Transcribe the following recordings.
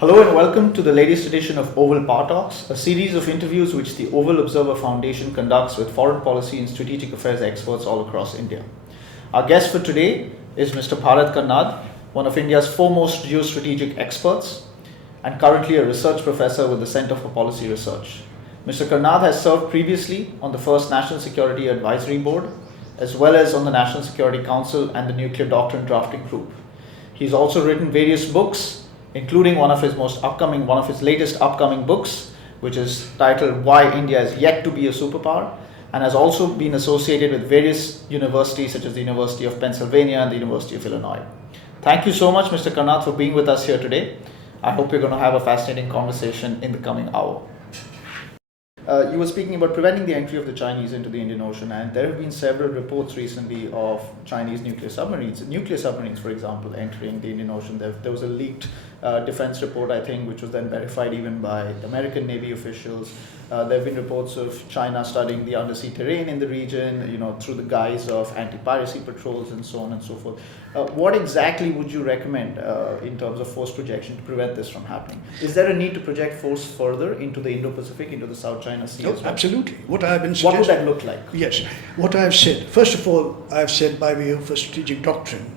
Hello and welcome to the latest edition of Oval PowerTalks, a series of interviews which the Oval Observer Foundation conducts with foreign policy and strategic affairs experts all across India. Our guest for today is Mr. Bharat Karnad, one of India's foremost geostrategic experts and currently a research professor with the Center for Policy Research. Mr. Karnad has served previously on the first National Security Advisory Board, as well as on the National Security Council and the Nuclear Doctrine Drafting Group. He's also written various books, including one of his latest upcoming books, which is titled Why India is Yet to be a Superpower, and has also been associated with various universities such as the University of Pennsylvania and the University of Illinois. Thank you so much, Mr. Karnad, for being with us here today. I hope we're going to have a fascinating conversation in the coming hour. You were speaking about preventing the entry of the Chinese into the Indian Ocean, and there have been several reports recently of Chinese nuclear submarines, for example, entering the Indian Ocean. There was a leaked defense report, I think, which was then verified even by American Navy officials. There have been reports of China studying the undersea terrain in the region, through the guise of anti-piracy patrols and so on and so forth. What exactly would you recommend in terms of force projection to prevent this from happening? Is there a need to project force further into the Indo-Pacific, into the South China Sea as well? Absolutely. What would that look like? Yes. What I have said, first of all, I have said by way of a strategic doctrine,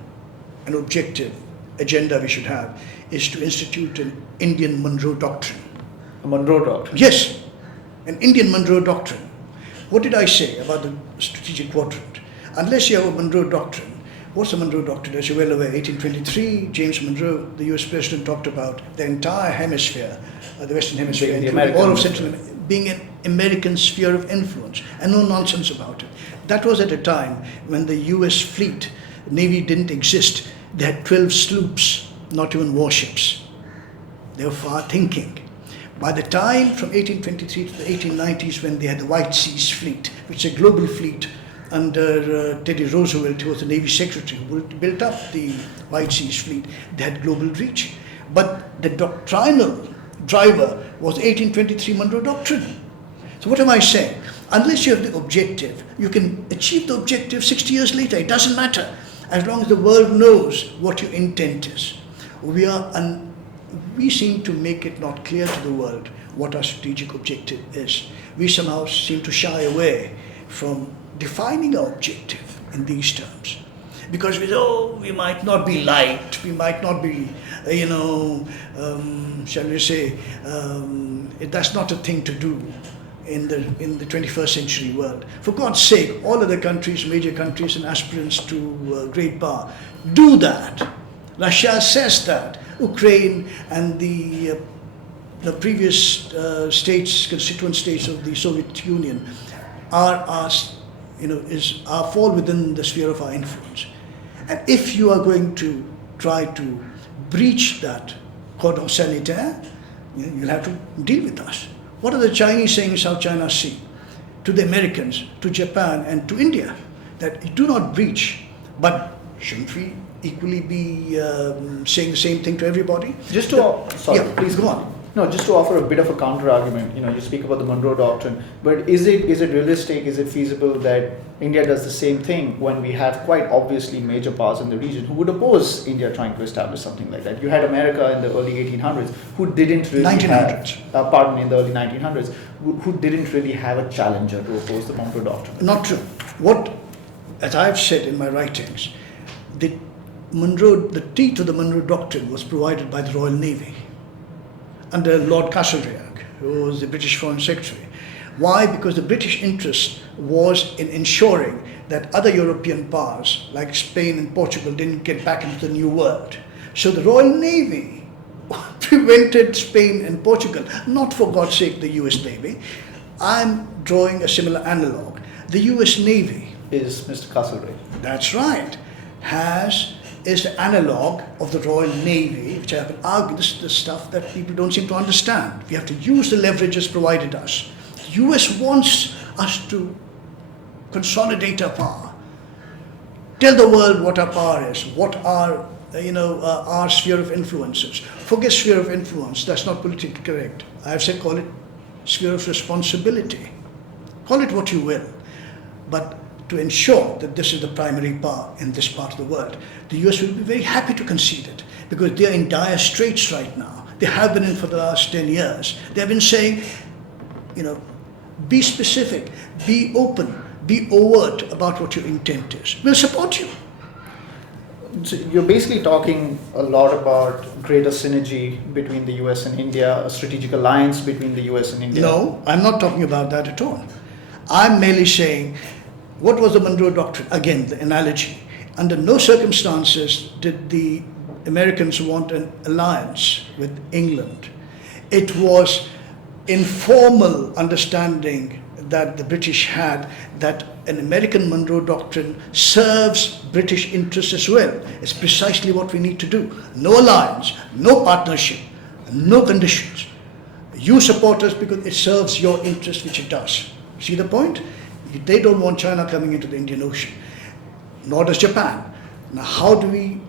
an objective agenda we should have is to institute an Indian Monroe Doctrine. A Monroe Doctrine? Yes. An Indian Monroe Doctrine. What did I say about the strategic quadrant? Unless you have a Monroe Doctrine, what's the Monroe Doctrine? As you're well aware, 1823, James Monroe, the US President, talked about the entire hemisphere, the Western Hemisphere, including all of Central America, being an American sphere of influence, and no nonsense about it. That was at a time when the US fleet, Navy didn't exist. They had 12 sloops, not even warships. They were far thinking. By the time from 1823 to the 1890s, when they had the White Seas Fleet, which is a global fleet under Teddy Roosevelt, who was the Navy Secretary, who built up the White Seas Fleet, they had global reach. But the doctrinal driver was 1823 Monroe Doctrine. So what am I saying? Unless you have the objective, you can achieve the objective 60 years later. It doesn't matter, as long as the world knows what your intent is. We seem to make it not clear to the world what our strategic objective is. We somehow seem to shy away from defining our objective in these terms. Because we might not be liked, we might not be, shall we say, that's not a thing to do in the 21st century world. For God's sake, all other countries, major countries and aspirants to great power, do that. Russia says that. Ukraine and the previous constituent states of the Soviet Union fall within the sphere of our influence. And if you are going to try to breach that cordon sanitaire, you'll have to deal with us. What are the Chinese saying in South China Sea to the Americans, to Japan and to India? That you do not breach, but shouldn't we equally be saying the same thing to everybody? Please go on. No, just to offer a bit of a counter argument. You speak about the Monroe Doctrine, but is it realistic? Is it feasible that India does the same thing when we have quite obviously major powers in the region who would oppose India trying to establish something like that? You had America in the early 1800s who didn't really in the early 1900s, who didn't really have a challenger to oppose the Monroe Doctrine. Not true. As I've said in my writings, the teeth of the Monroe Doctrine was provided by the Royal Navy under Lord Castlereagh, who was the British Foreign Secretary. Why? Because the British interest was in ensuring that other European powers like Spain and Portugal didn't get back into the New World. So the Royal Navy prevented Spain and Portugal, not for God's sake the US Navy. I'm drawing a similar analog. The US Navy is Mr. Castlereagh. That's right. Is the analog of the Royal Navy, which I have argued. This is the stuff that people don't seem to understand. We have to use the leverages provided us. The US wants us to consolidate our power. Tell the world what our power is, what our sphere of influence is. Forget sphere of influence, that's not politically correct. I have said call it sphere of responsibility. Call it what you will. But to ensure that this is the primary power in this part of the world, the US will be very happy to concede it because they are in dire straits right now. They have been in for the last 10 years. They have been saying, be specific, be open, be overt about what your intent is. We'll support you. So you're basically talking a lot about greater synergy between the US and India, a strategic alliance between the US and India. No, I'm not talking about that at all. I'm merely saying, what was the Monroe Doctrine? Again, the analogy. Under no circumstances did the Americans want an alliance with England. It was informal understanding that the British had that an American Monroe Doctrine serves British interests as well. It's precisely what we need to do. No alliance, no partnership, no conditions. You support us because it serves your interests, which it does. See the point? They don't want China coming into the Indian Ocean, nor does Japan. Now, how do we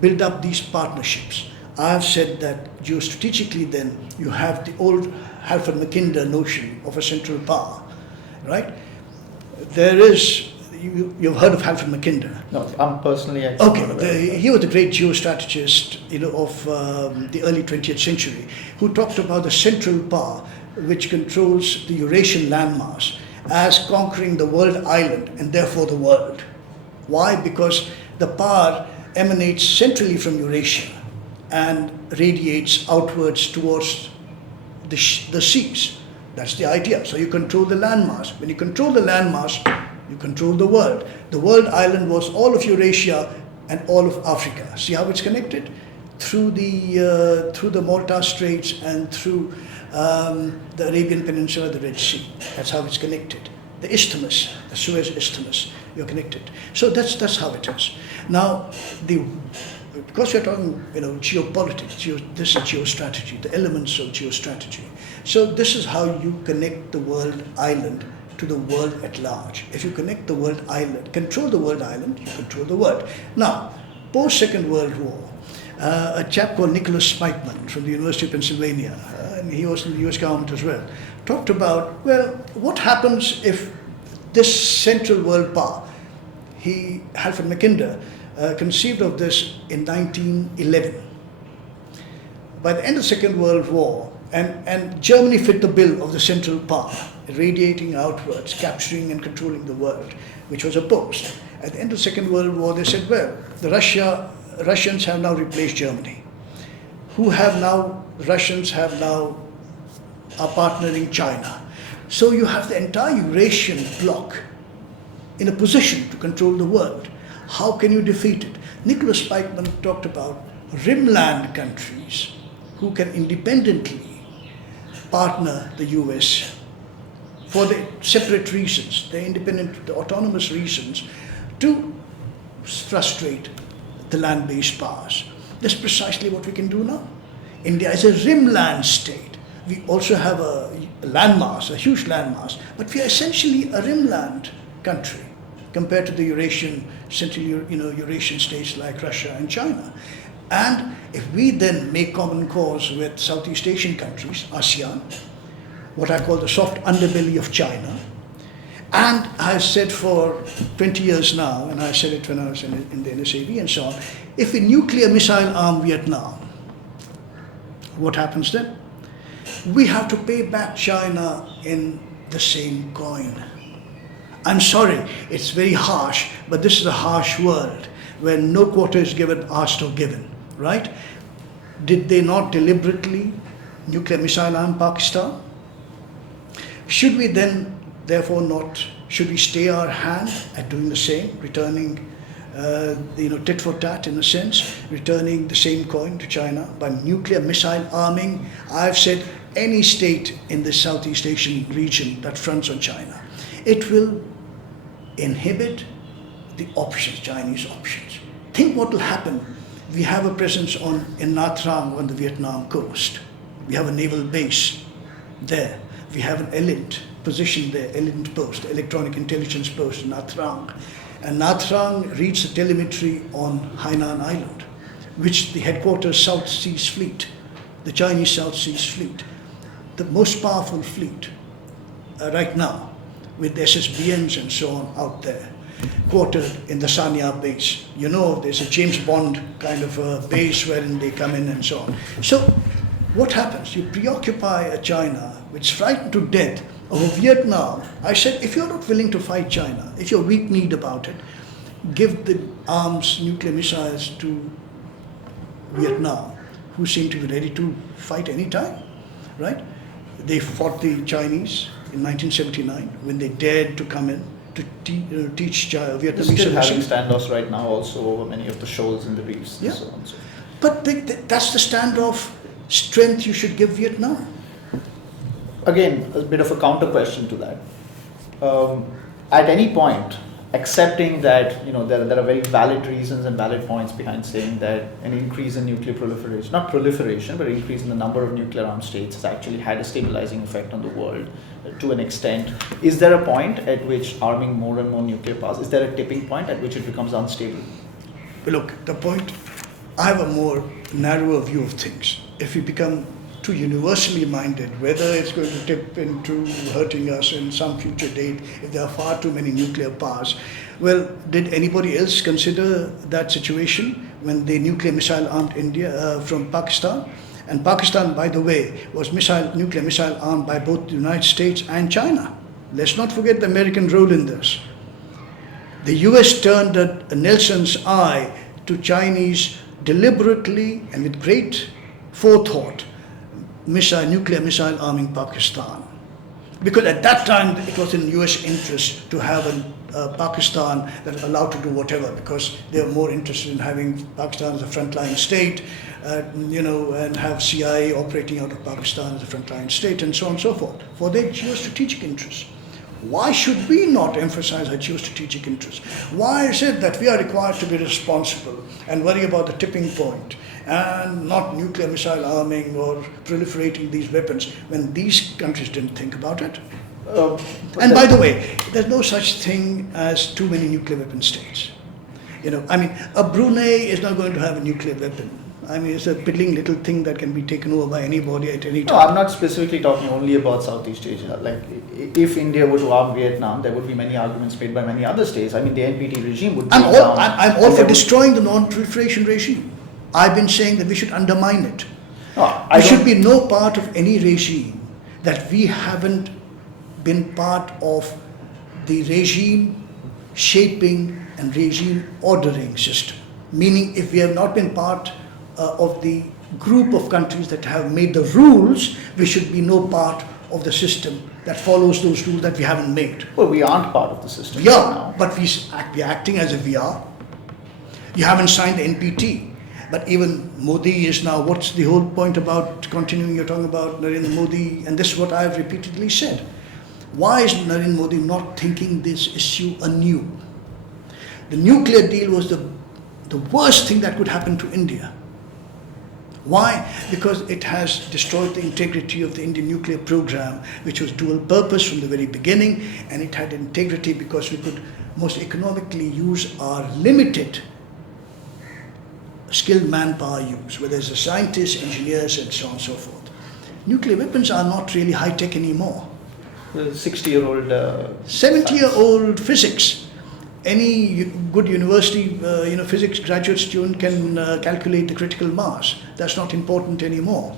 build up these partnerships? I've said that geostrategically then you have the old Halford Mackinder notion of a central power, right? There is, you've heard of Halford Mackinder. No, I'm personally Okay, he was a great geostrategist, of the early 20th century, who talked about the central power which controls the Eurasian landmass as conquering the world island and therefore the world. Why? Because the power emanates centrally from Eurasia and radiates outwards towards the seas. That's the idea. So you control the landmass. When you control the landmass, you control the world. The world island was all of Eurasia and all of Africa. See how it's connected? Through the Malta Straits and through the Arabian Peninsula, the Red Sea. That's how it's connected. The isthmus, the Suez Isthmus, you're connected. So that's how it is. Now, because we're talking, geopolitics, this is geostrategy, the elements of geostrategy. So this is how you connect the world island to the world at large. If you connect the world island, control the world island, you control the world. Now, post-Second World War, a chap called Nicholas Spikeman from the University of Pennsylvania, and he was in the US government as well, talked about, well, what happens if this central world power, Halford Mackinder, conceived of this in 1911. By the end of the Second World War, and Germany fit the bill of the central power, radiating outwards, capturing and controlling the world, which was opposed. At the end of the Second World War, they said, well, the Russians have now replaced Germany. Russians are partnering China. So you have the entire Eurasian bloc in a position to control the world. How can you defeat it? Nicholas Spikeman talked about rimland countries who can independently partner the US for the separate reasons, the autonomous reasons, to frustrate the land-based powers. That's precisely what we can do now. India is a rimland state. We also have a landmass, a huge landmass, but we are essentially a rimland country compared to the Central Eurasian states like Russia and China. And if we then make common cause with Southeast Asian countries, ASEAN, what I call the soft underbelly of China, and I've said for 20 years now, and I said it when I was in the NSAV and so on, if we nuclear missile arm Vietnam, what happens then? We have to pay back China in the same coin. I'm sorry, it's very harsh, but this is a harsh world where no quarter is given, asked or given, right? Did they not deliberately nuclear missile arm Pakistan? Should we then, therefore, should we stay our hand at doing the same, returning, tit for tat in a sense, returning the same coin to China by nuclear missile arming? I've said any state in the Southeast Asian region that fronts on China, it will inhibit the options, Chinese options. Think what will happen. We have a presence in Nha Trang on the Vietnam coast. We have a naval base there. We have an ELINT position there, ELINT post, electronic intelligence post in Nha Trang. And Nha Trang reads the telemetry on Hainan Island, which the headquarters South Seas Fleet, the Chinese South Seas Fleet, the most powerful fleet right now, with SSBNs and so on out there, quartered in the Sanya base. There's a James Bond kind of a base wherein they come in and so on. So What happens? You preoccupy a China which is frightened to death over Vietnam. I said, if you're not willing to fight China, if you're weak-kneed about it, give the arms, nuclear missiles to Vietnam, who seem to be ready to fight any time, right? They fought the Chinese in 1979 when they dared to come in to teach Vietnamese. They're still having standoffs right now also over many of the shoals in the reefs and so on and so forth. But that's the standoff strength you should give Vietnam. Again, a bit of a counter question to that. At any point, accepting that there are very valid reasons and valid points behind saying that an increase in nuclear proliferation, not proliferation, but increase in the number of nuclear armed states has actually had a stabilizing effect on the world to an extent. Is there a point at which arming more and more nuclear powers, is there a tipping point at which it becomes unstable? Look, the point, I have a more narrower view of things. If we become too universally minded, whether it's going to tip into hurting us in some future date if there are far too many nuclear powers. Well, did anybody else consider that situation when they nuclear missile armed India from Pakistan? And Pakistan, by the way, was nuclear missile armed by both the United States and China. Let's not forget the American role in this. The US turned a Nelson's eye to Chinese deliberately and with great forethought nuclear missile arming Pakistan. Because at that time it was in US interest to have a Pakistan that was allowed to do whatever, because they were more interested in having Pakistan as a frontline state, and have CIA operating out of Pakistan as a frontline state and so on and so forth, for their geostrategic interests. Why should we not emphasize our geostrategic interests? Why is it that we are required to be responsible and worry about the tipping point and not nuclear missile arming or proliferating these weapons when these countries didn't think about it? And by the way, there's no such thing as too many nuclear weapon states. A Brunei is not going to have a nuclear weapon. It's a piddling little thing that can be taken over by anybody at any time. No, I'm not specifically talking only about Southeast Asia. Like, if India were to arm Vietnam, there would be many arguments made by many other states. The NPT regime would be I'm all for destroying the non-proliferation regime. I've been saying that we should undermine it. We should be no part of any regime that we haven't been part of the regime shaping and regime ordering system. Meaning, if we have not been part of the group of countries that have made the rules, we should be no part of the system that follows those rules that we haven't made. Well, we aren't part of the system. Yeah, now. But we're acting as if we are. You haven't signed the NPT. But even Modi is now, what's the whole point about continuing? You're talking about Narendra Modi, and this is what I've repeatedly said. Why is Narendra Modi not thinking this issue anew? The nuclear deal was the worst thing that could happen to India. Why? Because it has destroyed the integrity of the Indian nuclear program, which was dual purpose from the very beginning, and it had integrity because we could most economically use our limited skilled manpower use, whether it's the scientists, engineers, and so on and so forth. Nuclear weapons are not really high-tech anymore. 60-year-old... 70-year-old physics. Any good university, physics graduate student can calculate the critical mass. That's not important anymore.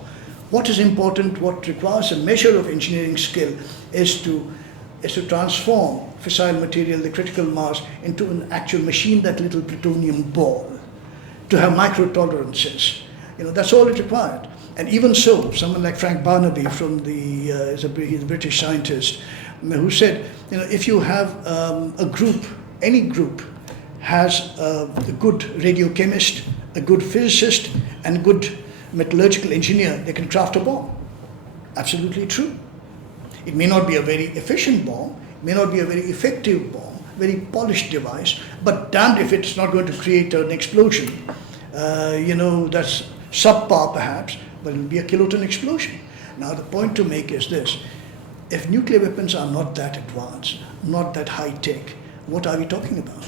What is important, what requires a measure of engineering skill is to transform fissile material, the critical mass, into an actual machine, that little plutonium ball, to have micro tolerances. That's all it required. And even so, someone like Frank Barnaby he's a British scientist, who said, if you have a group, any group has a good radiochemist, a good physicist, and a good metallurgical engineer, they can craft a bomb. Absolutely true. It may not be a very efficient bomb, may not be a very effective bomb, very polished device, but damned if it's not going to create an explosion. That's subpar perhaps, but it will be a kiloton explosion. Now the point to make is this: if nuclear weapons are not that advanced, not that high tech, what are we talking about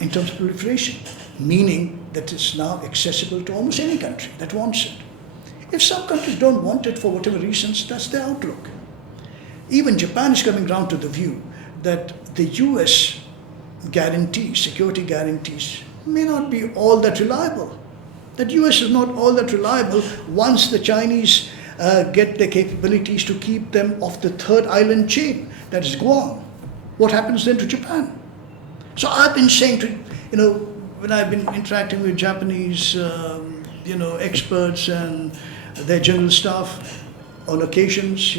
in terms of proliferation? Meaning that it's now accessible to almost any country that wants it. If some countries don't want it for whatever reasons, that's their outlook. Even Japan is coming round to the view that the US guarantees, security guarantees, may not be all that reliable. That US is not all that reliable once the Chinese get their capabilities to keep them off the third island chain, that is Guam. What happens then to Japan? So I've been saying to, when I've been interacting with Japanese, experts and their general staff on occasions,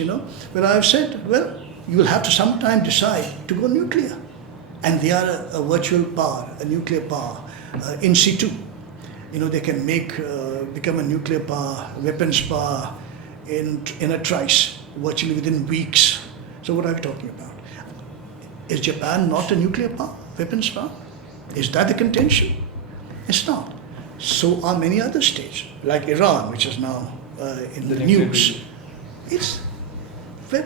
where I've said, well, you will have to sometime decide to go nuclear. And they are a virtual power, a nuclear power, in situ. They can become a nuclear power, weapons power in a trice, virtually within weeks. So what are we talking about? Is Japan not a nuclear power, weapons power? Is that the contention? It's not. So are many other states, like Iran, which is now in the news.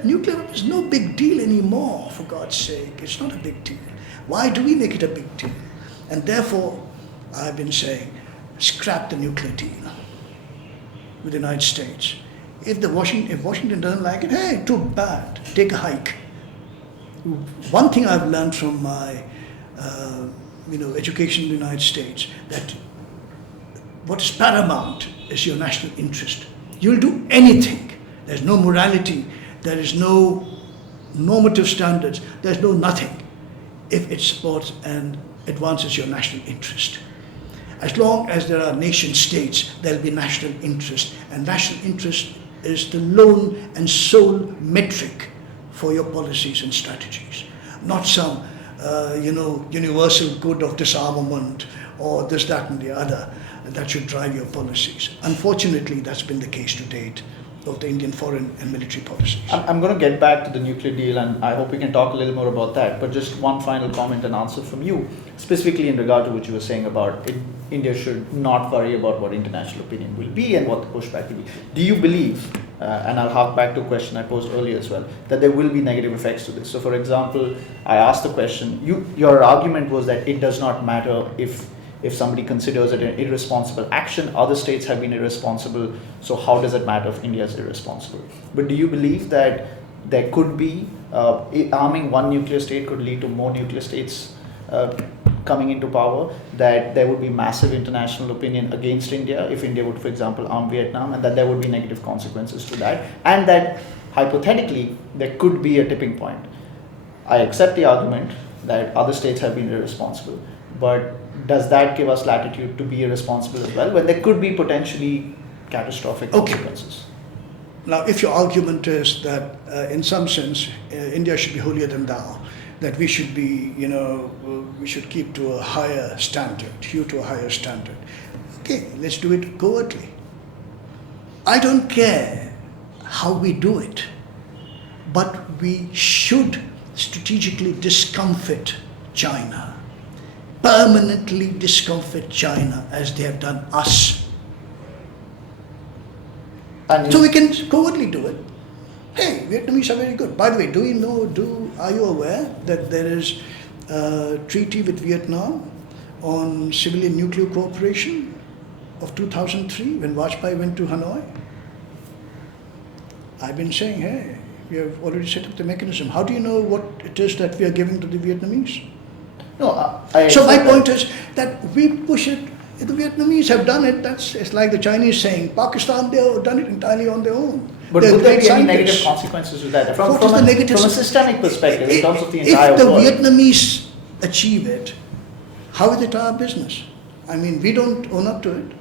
Nuclear is no big deal anymore, for God's sake. It's not a big deal. Why do we make it a big deal? And therefore, I've been saying, scrap the nuclear deal with the United States. If Washington doesn't like it, hey, too bad. Take a hike. One thing I've learned from my education in the United States, that what is paramount is your national interest. You'll do anything. There's no morality. There is no normative standards. There's no nothing if it supports and advances your national interest. As long as there are nation states, there'll be national interest. And national interest is the lone and sole metric for your policies and strategies. Not some, universal good of disarmament or this, that, and the other that should drive your policies. Unfortunately, that's been the case to date of the Indian foreign and military policies. I'm going to get back to the nuclear deal, and I hope we can talk a little more about that. But just one final comment and answer from you, specifically in regard to what you were saying about it, India should not worry about what international opinion will be and what the pushback will be. Do you believe, and I'll hark back to a question I posed earlier as well, that there will be negative effects to this? So, for example, I asked the question, your argument was that it does not matter if somebody considers it an irresponsible action. Other states have been irresponsible, so how does it matter if India is irresponsible? But do you believe that there could be, arming one nuclear state could lead to more nuclear states coming into power, that there would be massive international opinion against India if India would, for example, arm Vietnam, and that there would be negative consequences to that, and that hypothetically there could be a tipping point? I accept the argument that other states have been irresponsible, but does that give us latitude to be irresponsible as well, when there could be potentially catastrophic consequences? Now, if your argument is that in some sense India should be holier than thou, that we should be, we should keep to a higher standard, hew to a higher standard. Okay, let's do it covertly. I don't care how we do it, but we should strategically discomfit China, permanently discomfit China as they have done us. And so we can covertly do it. Hey, Vietnamese are very good. By the way, are you aware that there is a treaty with Vietnam on civilian nuclear cooperation of 2003 when Vajpayee went to Hanoi? I've been saying, hey, we have already set up the mechanism. How do you know what it is that we are giving to the Vietnamese? No, so my point is that we push it. The Vietnamese have done it. It's like the Chinese saying, Pakistan, they have done it entirely on their own. But would there be any negative consequences with that? From a systemic perspective, in terms of the entire world? If the Vietnamese achieve it, how is it our business? I mean, we don't own up to it.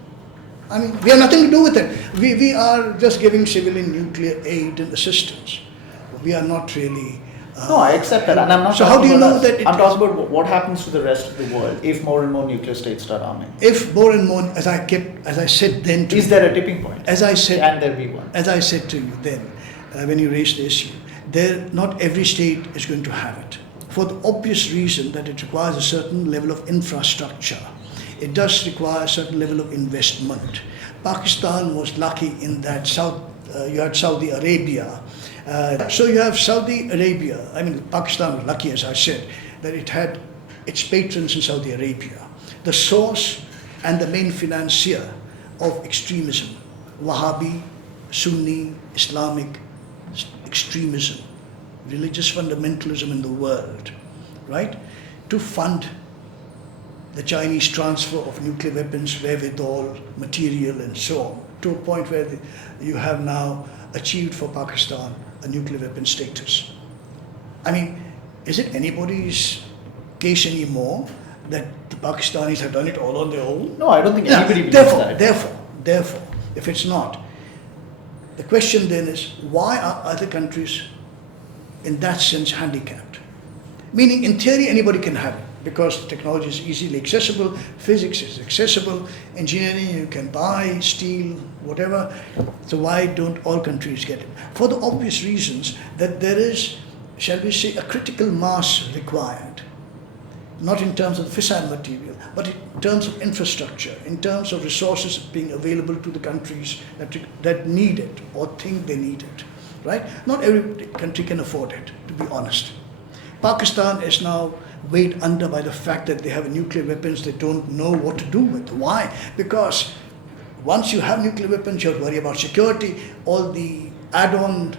I mean, we have nothing to do with it. We are just giving civilian nuclear aid and assistance. We are not really... no, I accept that, and I'm not. So how do you know that? I'm talking about what happens to the rest of the world if more and more nuclear states start arming. If more and more, as I said then. Is there a tipping point? As I said, can there be one? As I said to you then, when you raised the issue, not every state is going to have it, for the obvious reason that it requires a certain level of infrastructure. It does require a certain level of investment. Pakistan was lucky in that you had Saudi Arabia. So you have Saudi Arabia. I mean, Pakistan was lucky, as I said, that it had its patrons in Saudi Arabia, the source and the main financier of extremism, Wahhabi, Sunni, Islamic extremism, religious fundamentalism in the world, right? To fund the Chinese transfer of nuclear weapons, wherewithal, material, and so on. to a point where you have now achieved for Pakistan a nuclear weapon status. I mean, is it anybody's case anymore that the Pakistanis have done it all on their own? No, I don't think anybody believes that. Therefore, if it's not, the question then is, why are other countries in that sense handicapped? Meaning, in theory, anybody can have it because technology is easily accessible, physics is accessible, engineering you can buy, steel, whatever. So why don't all countries get it? For the obvious reasons that there is, shall we say, a critical mass required. Not in terms of fissile material, but in terms of infrastructure, in terms of resources being available to the countries that need it or think they need it, right? Not every country can afford it, to be honest. Pakistan is now weighed under by the fact that they have nuclear weapons they don't know what to do with. Why? Because once you have nuclear weapons, you have to worry about security, all the add-on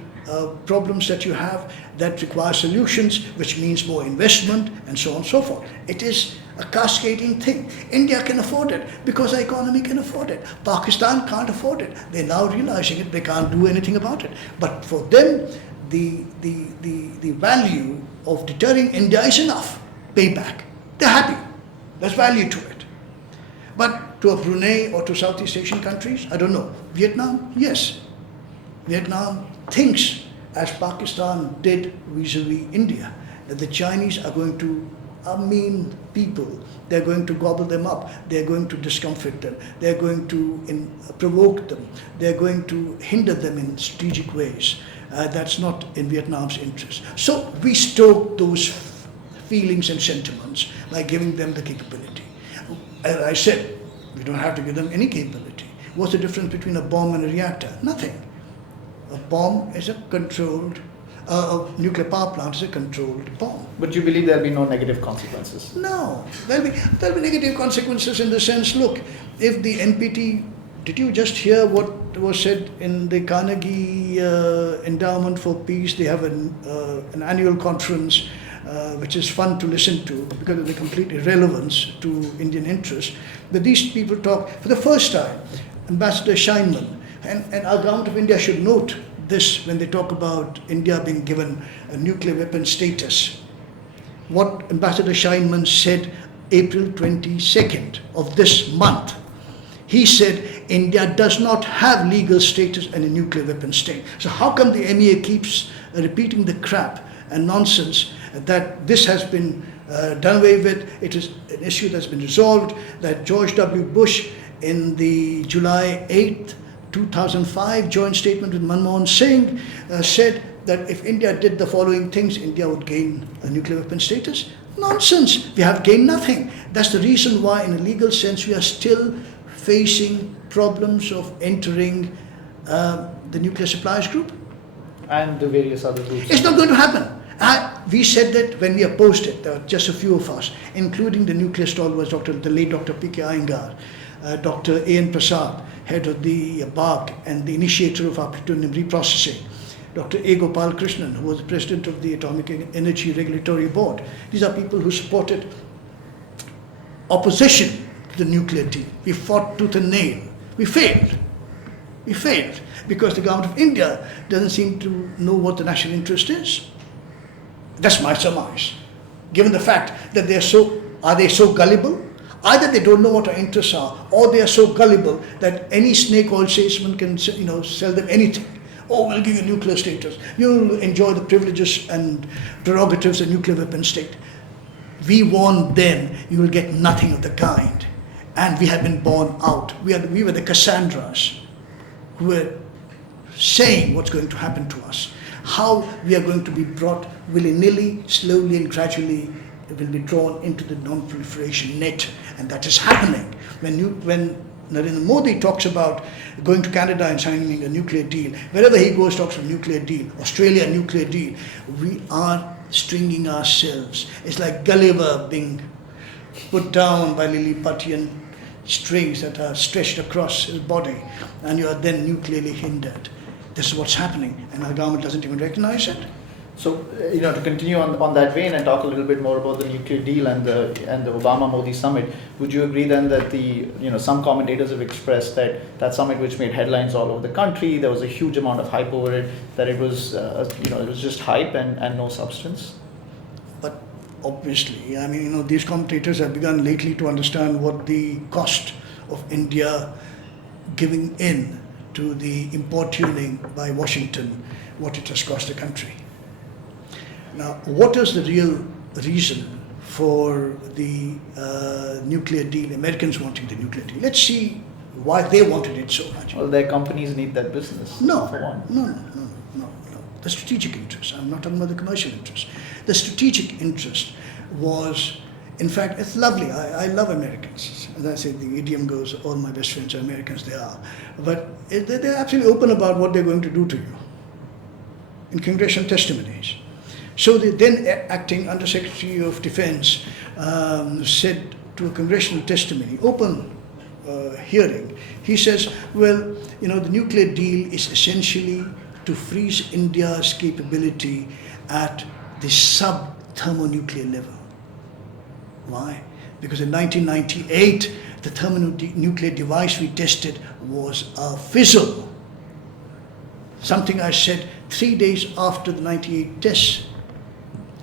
problems that you have that require solutions, which means more investment and so on and so forth. It is a cascading thing. India can afford it because the economy can afford it. Pakistan can't afford it. They're now realizing it. They can't do anything about it. But for them, the value of deterring India is enough. Payback. They're happy. There's value to it. But to a Brunei or to Southeast Asian countries, I don't know. Vietnam, yes. Vietnam thinks, as Pakistan did vis-a-vis India, that the Chinese are going to mean people. They're going to gobble them up. They're going to discomfort them. They're going to provoke them. They're going to hinder them in strategic ways. That's not in Vietnam's interest. So we stoke those feelings and sentiments by giving them the capability. As I said, we don't have to give them any capability. What's the difference between a bomb and a reactor? Nothing. A bomb is a controlled, a nuclear power plant is a controlled bomb. But you believe there'll be no negative consequences? No, there'll be negative consequences in the sense, look, if the NPT, did you just hear what was said in the Carnegie Endowment for Peace? They have an annual conference which is fun to listen to because of the complete irrelevance to Indian interests. But these people talk, for the first time, Ambassador Scheinman, and our government of India should note this when they talk about India being given a nuclear weapon status. What Ambassador Scheinman said April 22nd of this month. He said India does not have legal status and a nuclear weapon state. So how come the MEA keeps repeating the crap and nonsense that this has been done away with? It is an issue that's been resolved, that George W. Bush in the July 8th, 2005 joint statement with Manmohan Singh said that if India did the following things, India would gain a nuclear weapon status. Nonsense. We have gained nothing. That's the reason why, in a legal sense, we are still facing problems of entering the nuclear suppliers group. And the various other groups. It's not going to happen. We said that when we opposed it. There were just a few of us, including the nuclear stalwarts, the late Dr. P.K. Iyengar, Dr. A.N. Prasad, head of the BARC and the initiator of our plutonium reprocessing, Dr. A. Gopal Krishnan, who was the president of the Atomic Energy Regulatory Board. These are people who supported opposition to the nuclear deal. We fought tooth and nail. We failed. We failed because the government of India doesn't seem to know what the national interest is. That's my surmise. Given the fact that are they so gullible? Either they don't know what our interests are, or they are so gullible that any snake oil salesman can, sell them anything. Oh, we'll give you nuclear status. You'll enjoy the privileges and prerogatives of nuclear weapon state. We warned them, you will get nothing of the kind. And we have been borne out. We were the Cassandras who were saying what's going to happen to us. How we are going to be brought willy-nilly, slowly and gradually will be drawn into the non-proliferation net, and that is happening. When Narendra Modi talks about going to Canada and signing a nuclear deal, wherever he goes talks of nuclear deal, Australia nuclear deal, we are stringing ourselves. It's like Gulliver being put down by Lilliputian strings that are stretched across his body, and you are then nuclearly hindered. This is what's happening, and our government doesn't even recognize it. So, to continue on that vein and talk a little bit more about the nuclear deal and the Obama-Modi summit, would you agree then that some commentators have expressed that summit, which made headlines all over the country, there was a huge amount of hype over it, that it was it was just hype and no substance? But obviously, these commentators have begun lately to understand what the cost of India giving in to the importuning by Washington, what it has cost the country. Now, what is the real reason for the nuclear deal, Americans wanting the nuclear deal? Let's see why they wanted it so much. Well, their companies need that business. No. For one. No. The strategic interest. I'm not talking about the commercial interest. The strategic interest was, in fact, it's lovely. I love Americans. As I say, the idiom goes, all my best friends are Americans, they are. But they're absolutely open about what they're going to do to you in congressional testimonies. So the then acting Undersecretary of Defense said to a congressional testimony, open hearing, he says, well, the nuclear deal is essentially to freeze India's capability at the sub-thermonuclear level. Why? Because in 1998, the thermonuclear device we tested was a fizzle. Something I said 3 days after the 98 tests.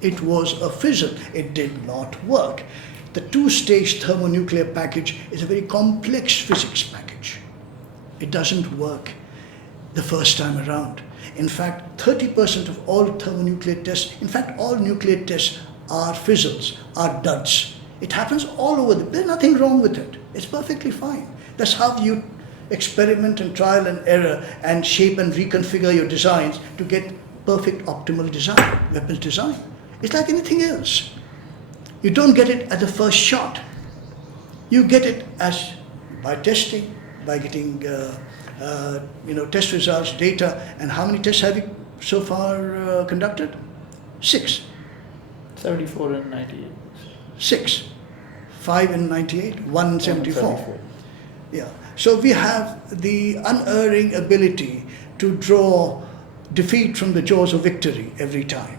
It was a fizzle. It did not work. The two-stage thermonuclear package is a very complex physics package. It doesn't work the first time around. In fact, 30% of all thermonuclear tests, in fact, all nuclear tests are fizzles, are duds. It happens all over. There's nothing wrong with it. It's perfectly fine. That's how you experiment and trial and error and shape and reconfigure your designs to get perfect optimal design, weapons design. It's like anything else. You don't get it at the first shot. You get it as by testing, by getting test results, data. And how many tests have you so far conducted? 6. 74 and 98. 6. 5 in 98, 1 in 74. Yeah. So we have the unerring ability to draw defeat from the jaws of victory every time.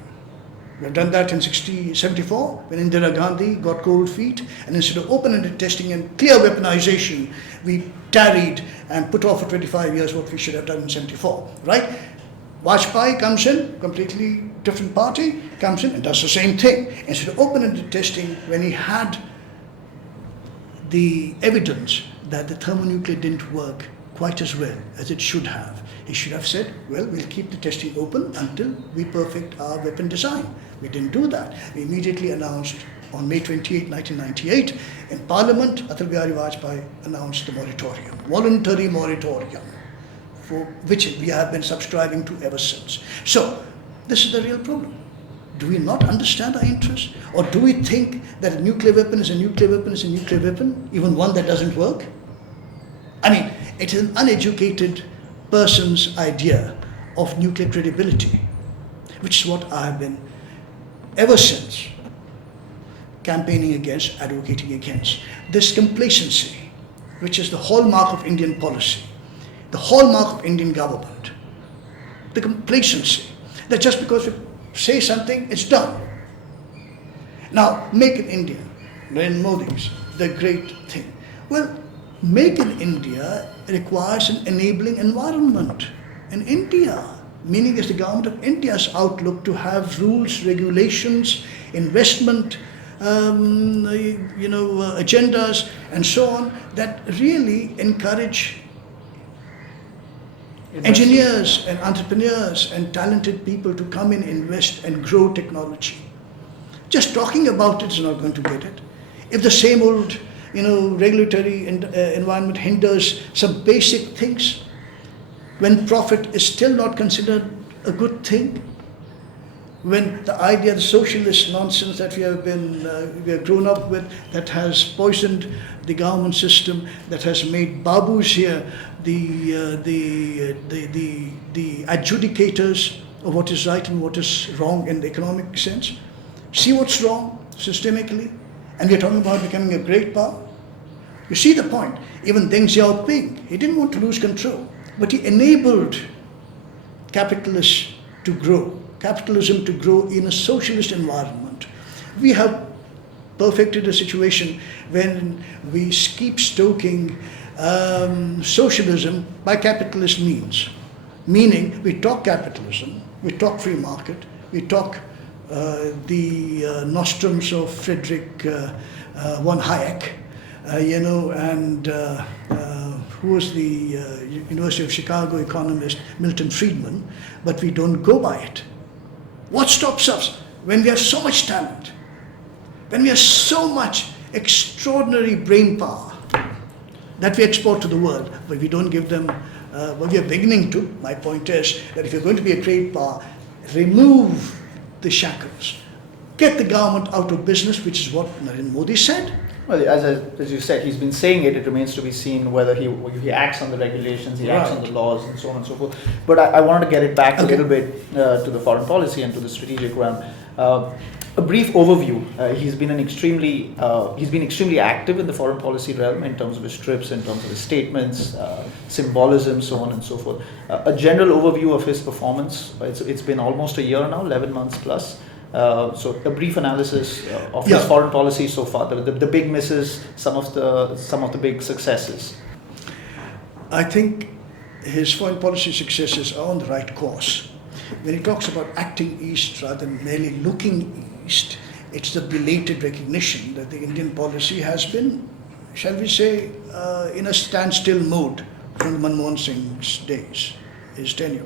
We've done that in 74 when Indira Gandhi got cold feet, and instead of open-ended testing and clear weaponization, we tarried and put off for 25 years what we should have done in 74, right? Vajpayee comes in, completely different party, comes in and does the same thing. Instead of open-ended testing, when he had the evidence that the thermonuclear didn't work quite as well as it should have, he should have said, well, we'll keep the testing open until we perfect our weapon design. We didn't do that. We immediately announced on May 28, 1998, in Parliament, Atal Bihari Vajpayee announced the moratorium, voluntary moratorium, for which we have been subscribing to ever since. So, this is the real problem. Do we not understand our interests? Or do we think that a nuclear weapon is a nuclear weapon is a nuclear weapon, even one that doesn't work? I mean, it is an uneducated person's idea of nuclear credibility, which is what I have been ever since campaigning against, advocating against. This complacency, which is the hallmark of Indian policy, the hallmark of Indian government, the complacency that just because we say something, it's done. Now, make in India, Narendra Modi's, the great thing. Well, make in India requires an enabling environment. In India, meaning is the government of India's outlook to have rules, regulations, investment, agendas, and so on that really encourage engineers and entrepreneurs and talented people to come in, invest, and grow technology. Just talking about it is not going to get it. If the same old, regulatory environment hinders some basic things, when profit is still not considered a good thing, when the idea, the socialist nonsense that we have grown up with, that has poisoned the government system, that has made babus here the adjudicators of what is right and what is wrong in the economic sense. See what's wrong systemically, and we are talking about becoming a great power. You see the point. Even Deng Xiaoping, he didn't want to lose control, but he enabled capitalist to grow, capitalism to grow in a socialist environment. We have perfected a situation when we keep stoking socialism by capitalist means. Meaning, we talk capitalism, we talk free market, we talk the nostrums of Friedrich von Hayek, and who was the University of Chicago economist Milton Friedman, but we don't go by it. What stops us when we have so much talent, when we have so much extraordinary brain power that we export to the world, but we don't give them what we are beginning to? My point is that if you're going to be a trade power, remove the shackles. Get the government out of business, which is what Narendra Modi said. Well, as you said, he's been saying it. It remains to be seen whether he acts on the regulations, he acts on the laws, and so on and so forth. But I wanted to get it back a little bit to the foreign policy and to the strategic realm. A brief overview. He's been extremely active in the foreign policy realm in terms of his trips, in terms of his statements, symbolism, so on and so forth. A general overview of his performance. It's been almost a year now, 11 months plus. So a brief analysis of his foreign policy so far, the big misses, some of the big successes. I think his foreign policy successes are on the right course. When he talks about acting east rather than merely looking east, it's the belated recognition that the Indian policy has been, shall we say, in a standstill mode from Manmohan Singh's days, his tenure.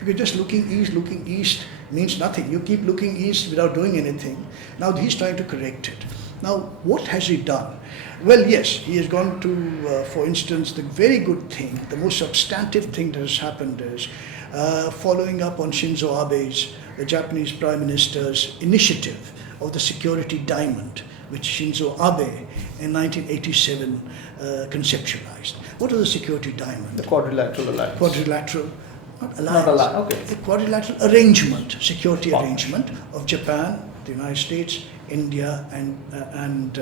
If you're just looking east means nothing. You keep looking east without doing anything. Now he's trying to correct it. Now, what has he done? Well, yes, he has gone to, for instance, the very good thing, the most substantive thing that has happened is following up on Shinzo Abe's, the Japanese Prime Minister's initiative of the security diamond, which Shinzo Abe in 1987 conceptualized. What was the security diamond? The quadrilateral alliance. Quadrilateral, not alliance. Not alliance, okay. The quadrilateral arrangement, security arrangement of Japan, the United States, India, and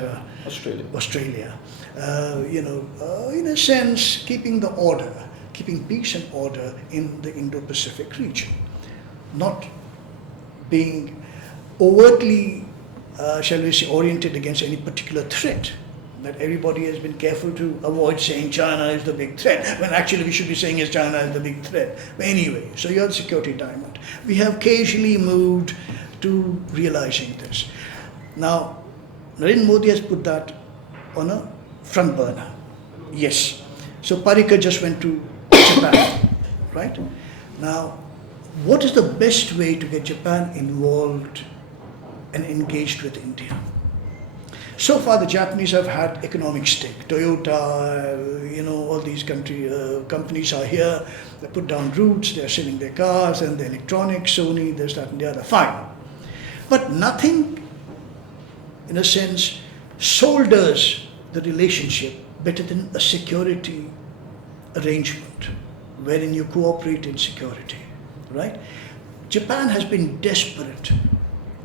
Australia. In a sense, keeping the order, keeping peace and order in the Indo-Pacific region, not being overtly, shall we say, oriented against any particular threat. That everybody has been careful to avoid saying China is the big threat, when actually we should be saying is China is the big threat. But anyway, so you have the security diamond. We have casually moved to realizing this. Now, Narendra Modi has put that on a front burner. Yes. So Parikar just went to Japan, right? Now, what is the best way to get Japan involved and engaged with India? So far, the Japanese have had economic stake. Toyota, all these companies are here. They put down roots. They are selling their cars and the electronics. Sony, this, that, and the other. Fine, but nothing, in a sense, solders the relationship better than a security arrangement, wherein you cooperate in security, right? Japan has been desperate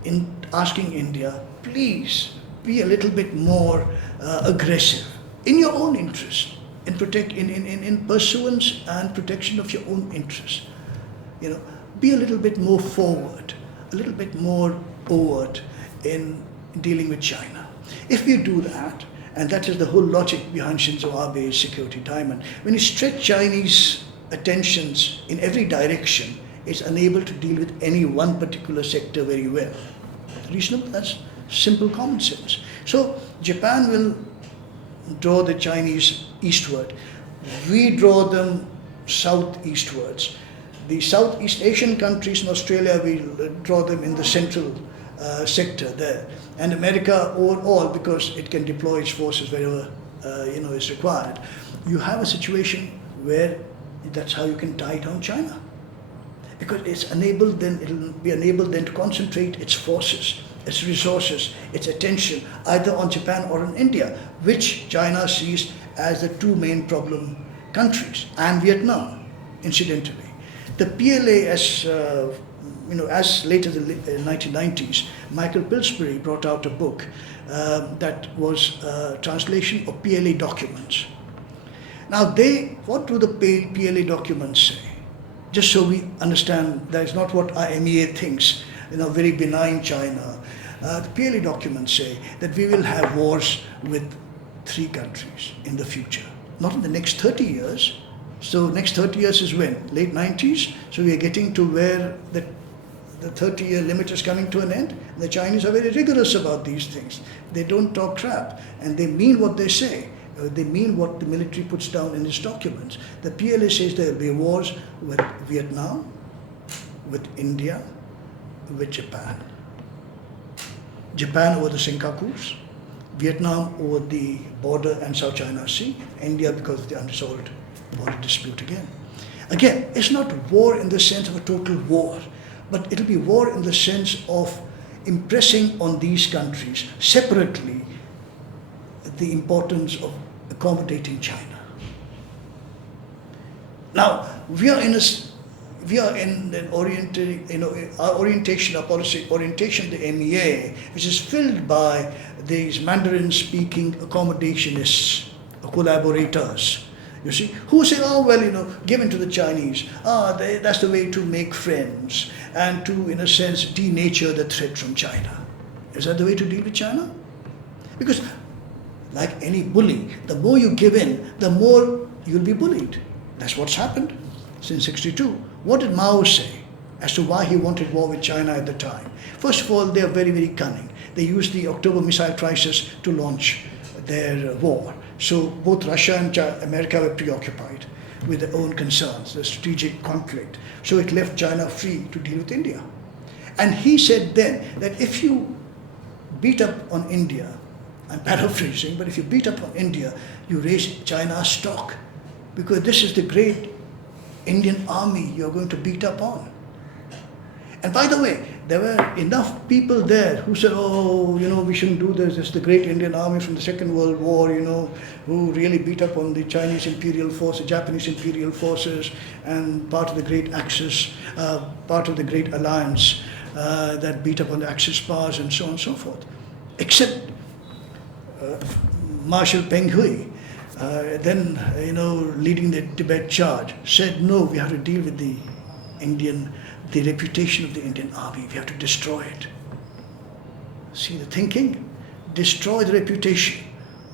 in asking India, please, be a little bit more aggressive in your own interest, in pursuance and protection of your own interests. Be a little bit more forward, a little bit more overt in dealing with China. If you do that, and that is the whole logic behind Shinzo Abe's security diamond, when you stretch Chinese attentions in every direction, it's unable to deal with any one particular sector very well. Reasonable? That's simple common sense. So Japan will draw the Chinese eastward. We draw them southeastwards. The Southeast Asian countries in Australia, we draw them in the central sector there. And America overall, because it can deploy its forces wherever is required. You have a situation where that's how you can tie down China. Because it'll be enabled then to concentrate its forces, its resources, its attention either on Japan or on India, which China sees as the two main problem countries, and Vietnam, incidentally. The PLA, as late as the 1990s, Michael Pillsbury brought out a book that was a translation of PLA documents. Now what do the PLA documents say? just so we understand that is not what IMEA thinks, very benign China. The PLA documents say that we will have wars with 3 countries in the future, not in the next 30 years. So next 30 years is when? Late 90s. So we are getting to where the 30-year limit is coming to an end. The Chinese are very rigorous about these things. They don't talk crap, and they mean what they say. They mean what the military puts down in its documents. The PLA says there will be wars with Vietnam, with India, with Japan. Japan over the Senkakus, Vietnam over the border and South China Sea, India because of the unresolved border dispute again. Again, it's not war in the sense of a total war, but it'll be war in the sense of impressing on these countries separately the importance of accommodating China. Now, we are in an our orientation, our policy orientation, the MEA, which is filled by these Mandarin-speaking accommodationists, collaborators, you see, who say, give in to the Chinese. That's the way to make friends and to, in a sense, denature the threat from China. Is that the way to deal with China? Because, like any bully, the more you give in, the more you'll be bullied. That's what's happened since '62. What did Mao say as to why he wanted war with China at the time? First of all, they are very, very cunning. They used the October missile crisis to launch their war. So both Russia and America were preoccupied with their own concerns, the strategic conflict. So it left China free to deal with India. And he said then that if you beat up on India, I'm paraphrasing, but if you beat up on India, you raise China's stock, because this is the great Indian army you're going to beat up on. And by the way, there were enough people there who said, we shouldn't do this. It's the great Indian army from the Second World War, who really beat up on the Chinese imperial force, the Japanese imperial forces, and part of the great Axis, part of the great alliance that beat up on the Axis powers and so on and so forth. Except Marshal Peng Hui, then leading the Tibet charge, said no, we have to deal with the reputation of the Indian army. We have to destroy it. See the thinking? Destroy the reputation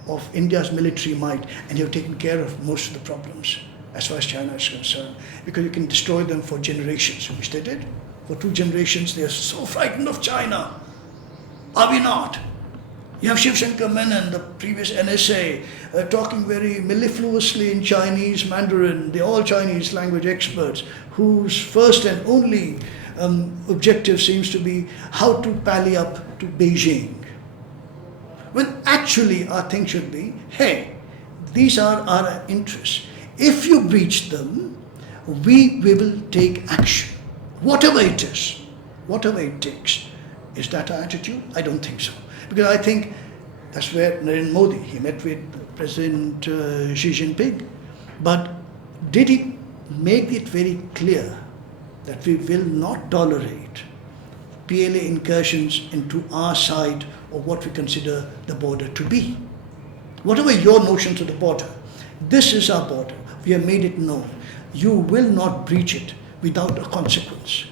of India's military might, and you've taken care of most of the problems as far as China is concerned, because you can destroy them for generations, which they did. For 2 generations, they are so frightened of China. Are we not? You have Shiv Shankar Menon, the previous NSA, talking very mellifluously in Chinese Mandarin, the all Chinese language experts, whose first and only objective seems to be how to pally up to Beijing. When actually our thing should be, hey, these are our interests. If you breach them, we will take action, whatever it is, whatever it takes. Is that our attitude? I don't think so. Because I think that's where Narendra Modi, he met with President Xi Jinping. But did he make it very clear that we will not tolerate PLA incursions into our side of what we consider the border to be? Whatever your notions of the border, this is our border. We have made it known. You will not breach it without a consequence.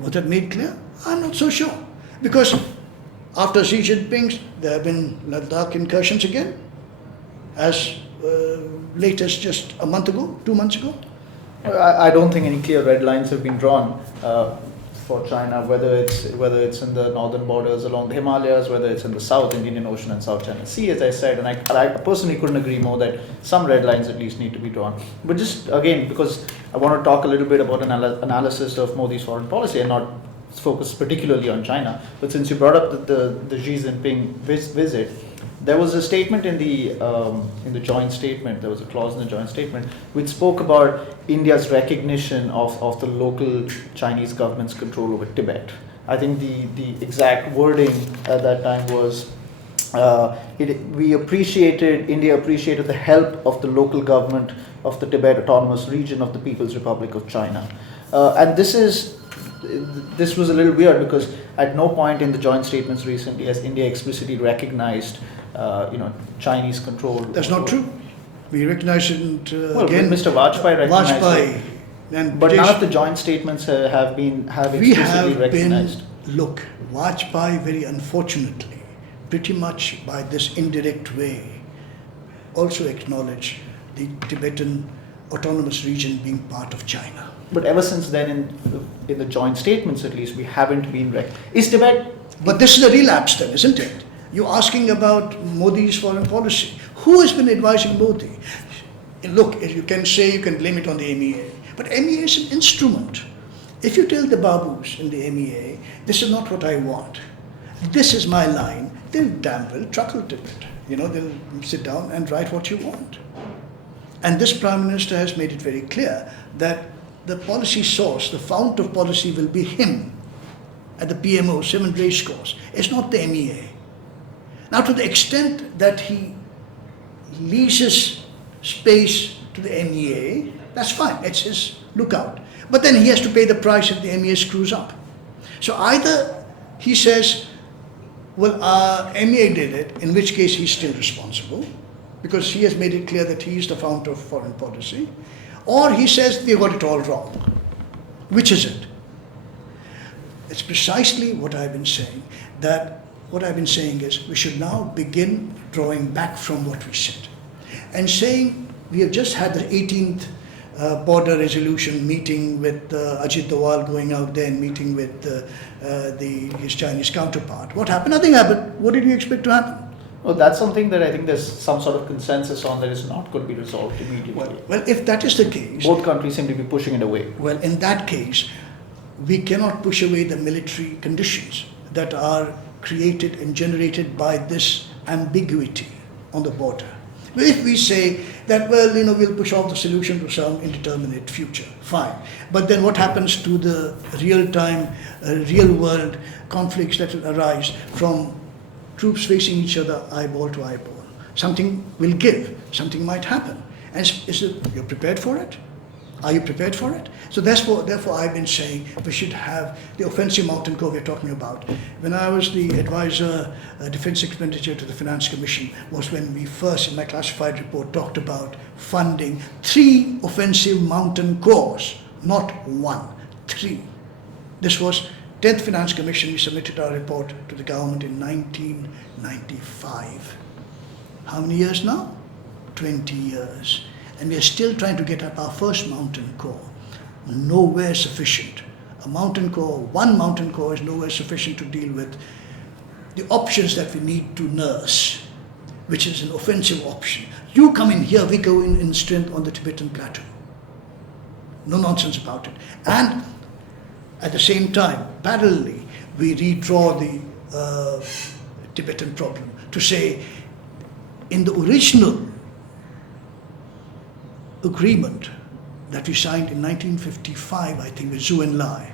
Was that made clear? I'm not so sure. Because after Xi Jinping's, there have been Ladakh incursions again, as late as just a month ago, 2 months ago. I don't think any clear red lines have been drawn for China, whether it's in the northern borders along the Himalayas, whether it's in the South Indian Ocean and South China Sea, as I said, and I personally couldn't agree more that some red lines at least need to be drawn. But just again, because I want to talk a little bit about analysis of Modi's foreign policy and not focus particularly on China, but since you brought up the Xi Jinping visit, there was a statement in the joint statement. There was a clause in the joint statement which spoke about India's recognition of the local Chinese government's control over Tibet. I think the exact wording at that time was, India appreciated the help of the local government of the Tibet Autonomous Region of the People's Republic of China, and this was a little weird because at no point in the joint statements recently has India explicitly recognized, Chinese control. That's not true. We recognize it again. Mr. Vajpayee recognized Vajpayee And But none British- of the joint statements have we explicitly have recognized. look, Vajpayee very unfortunately, pretty much by this indirect way, also acknowledged the Tibetan autonomous region being part of China. But ever since then, in the joint statements at least, we haven't been Is Tibet? But this is a relapse then, isn't it? You're asking about Modi's foreign policy. Who has been advising Modi? Look, you can say, you can blame it on the MEA, but MEA is an instrument. If you tell the Babus in the MEA, this is not what I want, this is my line, they'll damn well truckle to it. They'll sit down and write what you want. And this Prime Minister has made it very clear that the policy source, the fount of policy will be him at the PMO, 7 race course. It's not the MEA. Now, to the extent that he leases space to the MEA, that's fine, it's his lookout. But then he has to pay the price if the MEA screws up. So either he says, well, MEA did it, in which case he's still responsible, because he has made it clear that he is the fount of foreign policy, or he says they got it all wrong. Which is it? It's precisely what I've been saying, that what I've been saying is we should now begin drawing back from what we said and saying we have just had the 18th border resolution meeting with Ajit Doval going out there and meeting with his Chinese counterpart. What happened? Nothing happened. What did you expect to happen? Well, that's something that I think there's some sort of consensus on that is not going to be resolved immediately. Well, if that is the case, Both countries seem to be pushing it away. well, in that case, we cannot push away the military conditions that are created and generated by this ambiguity on the border. But if we say that, well, we'll push off the solution to some indeterminate future, fine. But then what happens to the real-time, real-world conflicts that will arise from troops facing each other eyeball to eyeball? Something will give, something might happen. And you're prepared for it? Are you prepared for it? So therefore I've been saying we should have the offensive mountain core we're talking about. When I was the advisor, defense expenditure to the Finance Commission, was when we first, in my classified report, talked about funding 3 offensive mountain cores, not 1, 3. This was 10th Finance Commission. We submitted our report to the government in 1995. How many years now? 20 years. And we are still trying to get up our first mountain core. Nowhere sufficient. One mountain core is nowhere sufficient to deal with the options that we need to nurse, which is an offensive option. You come in here, we go in strength on the Tibetan plateau. No nonsense about it. And at the same time, parallelly, we redraw the Tibetan problem to say, in the original agreement that we signed in 1955, I think, with Zhou Enlai,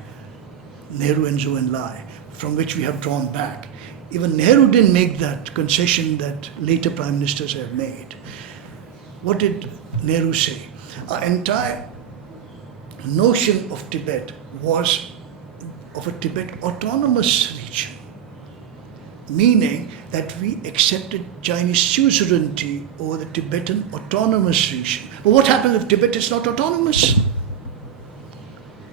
Nehru and Zhou Enlai, from which we have drawn back. Even Nehru didn't make that concession that later prime ministers have made. What did Nehru say? Our entire notion of Tibet was of a Tibet autonomous region, meaning that we accepted Chinese suzerainty over the Tibetan autonomous region. But what happens if Tibet is not autonomous?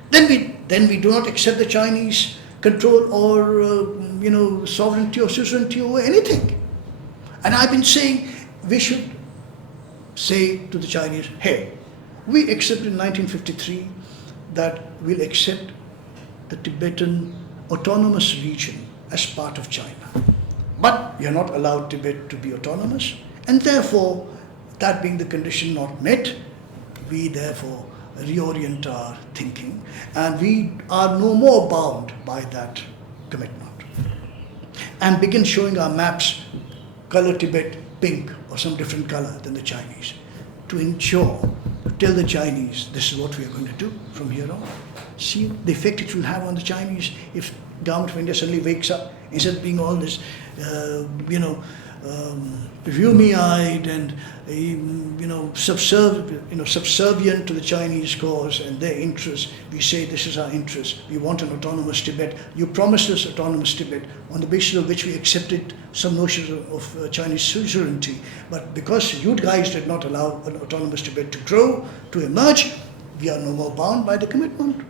Then we do not accept the Chinese control or sovereignty or suzerainty over anything. And I've been saying we should say to the Chinese, hey, we accepted in 1953 that we'll accept the Tibetan autonomous region as part of China. But you're not allowed Tibet to be autonomous, and therefore, that being the condition not met, we therefore reorient our thinking, and we are no more bound by that commitment. And begin showing our maps, color Tibet pink or some different color than the Chinese, to ensure, to tell the Chinese, this is what we are going to do from here on. See the effect it will have on the Chinese if government of India suddenly wakes up, instead of being all this, review-me-eyed and subservient to the Chinese cause and their interests. We say this is our interest. We want an autonomous Tibet. You promised us autonomous Tibet, on the basis of which we accepted some notions of Chinese suzerainty. But because you guys did not allow an autonomous Tibet to grow, to emerge, we are no more bound by the commitment.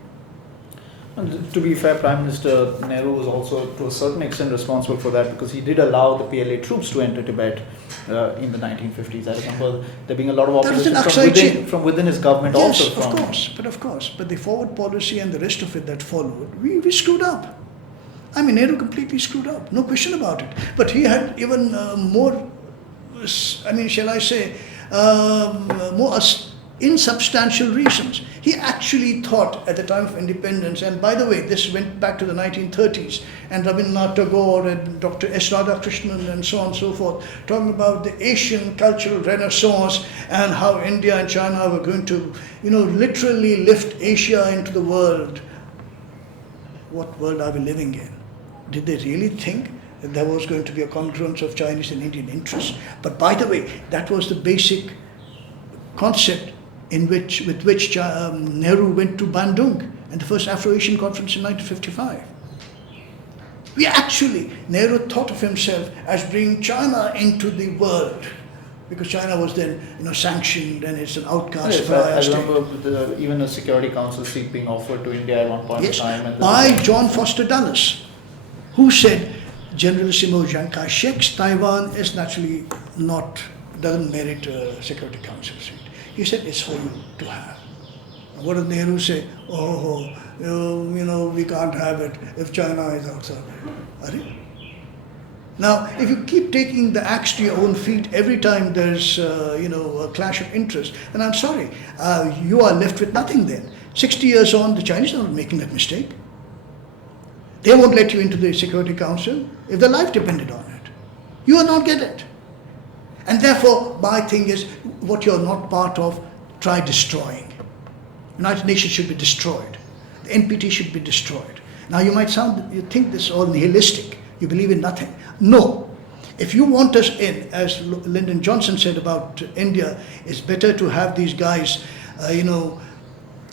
And to be fair, Prime Minister Nehru was also to a certain extent responsible for that, because he did allow the PLA troops to enter Tibet in the 1950s. I remember there being a lot of opposition from within his government yes, also. Of course. But the forward policy and the rest of it that followed, we screwed up. I mean, Nehru completely screwed up, no question about it. But he had even more, shall I say, more insubstantial reasons. He actually thought at the time of independence, and by the way, this went back to the 1930s, and Rabindranath Tagore and Dr. S. Radhakrishnan and so on and so forth, talking about the Asian cultural renaissance and how India and China were going to, literally lift Asia into the world. What world are we living in? Did they really think that there was going to be a congruence of Chinese and Indian interests? But by the way, that was the basic concept with which Nehru went to Bandung and the first Afro-Asian conference in 1955. Nehru thought of himself as bringing China into the world, because China was then, sanctioned and it's an outcast. Yes, I remember even a Security Council seat being offered to India at one point in time. And by John Foster Dulles, who said, Generalissimo Chiang Kai-shek's Taiwan is naturally doesn't merit a Security Council seat. He said, it's for you to have. What did Nehru say? We can't have it if China is outside. Now, if you keep taking the axe to your own feet every time there's, a clash of interest, then I'm sorry, you are left with nothing then. 60 years on, the Chinese are not making that mistake. They won't let you into the Security Council if their life depended on it. You will not get it. And therefore, my thing is, what you're not part of, try destroying. United Nations should be destroyed. The NPT should be destroyed. Now you think this is all nihilistic. You believe in nothing. No. If you want us in, as Lyndon Johnson said about India, it's better to have these guys,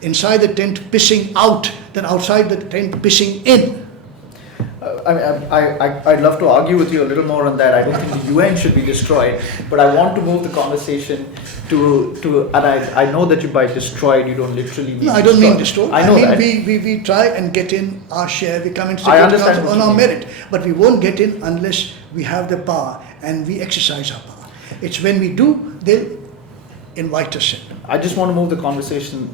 inside the tent pissing out than outside the tent pissing in. I'd love to argue with you a little more on that. I don't think the UN should be destroyed, but I want to move the conversation to and I know that you by destroyed you don't literally mean. No, I don't mean destroyed. I mean that. we try and get in our share. We come in Security Council on our merit, but we won't get in unless we have the power and we exercise our power. It's when we do, they'll invite us in. I just want to move the conversation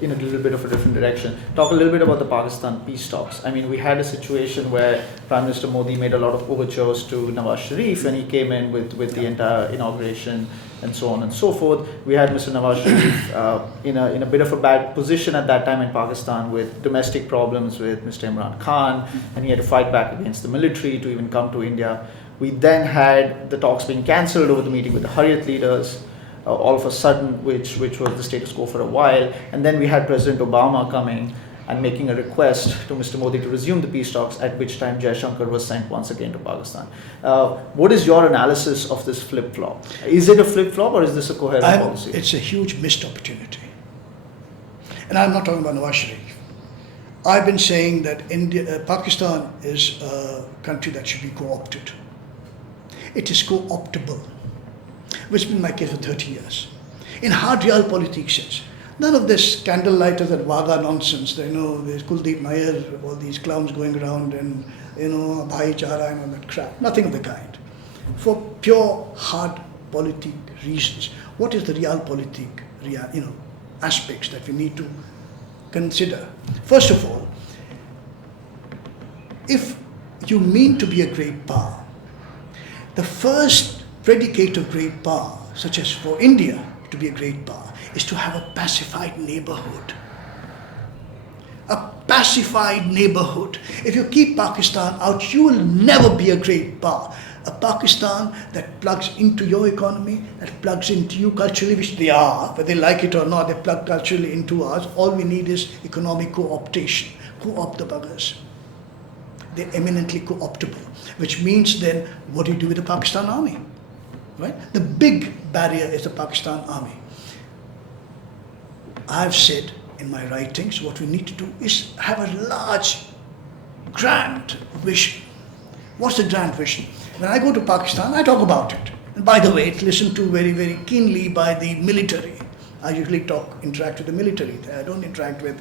in a little bit of a different direction. Talk a little bit about the Pakistan peace talks. I mean, we had a situation where Prime Minister Modi made a lot of overtures to Nawaz Sharif, and he came in with the entire inauguration and so on and so forth. We had Mr. Nawaz Sharif in a bit of a bad position at that time in Pakistan with domestic problems with Mr. Imran Khan, and he had to fight back against the military to even come to India. We then had the talks being cancelled over the meeting with the Hurriyat leaders. All of a sudden, which was the status quo for a while, and then we had President Obama coming and making a request to Mr. Modi to resume the peace talks, at which time Jaishankar was sent once again to Pakistan. What is your analysis of this flip-flop? Is it a flip-flop or is this a coherent policy? It's a huge missed opportunity. And I'm not talking about Nawaz Sharif. I've been saying that Pakistan is a country that should be co-opted. It is co-optable, which has been my case for 30 years. In hard realpolitik sense. None of this candlelighters and vaga nonsense. There's Kuldeep Nair, all these clowns going around and, bhaichara and all that crap. Nothing of the kind. For pure hard politic reasons. What is the realpolitik, aspects that we need to consider? First of all, if you mean to be a great power, the first predicate of great power, such as for India to be a great power, is to have a pacified neighborhood. A pacified neighborhood. If you keep Pakistan out, you will never be a great power. A Pakistan that plugs into your economy, that plugs into you culturally, which they are, whether they like it or not, they plug culturally into us. All we need is economic co-optation. Co-opt the buggers. They're eminently co-optable, which means then, what do you do with the Pakistan army? Right? The big barrier is the Pakistan army. I've said in my writings, what we need to do is have a large, grand vision. What's the grand vision? When I go to Pakistan, I talk about it. And by the way, it's listened to very, very keenly by the military. I usually interact with the military. I don't interact with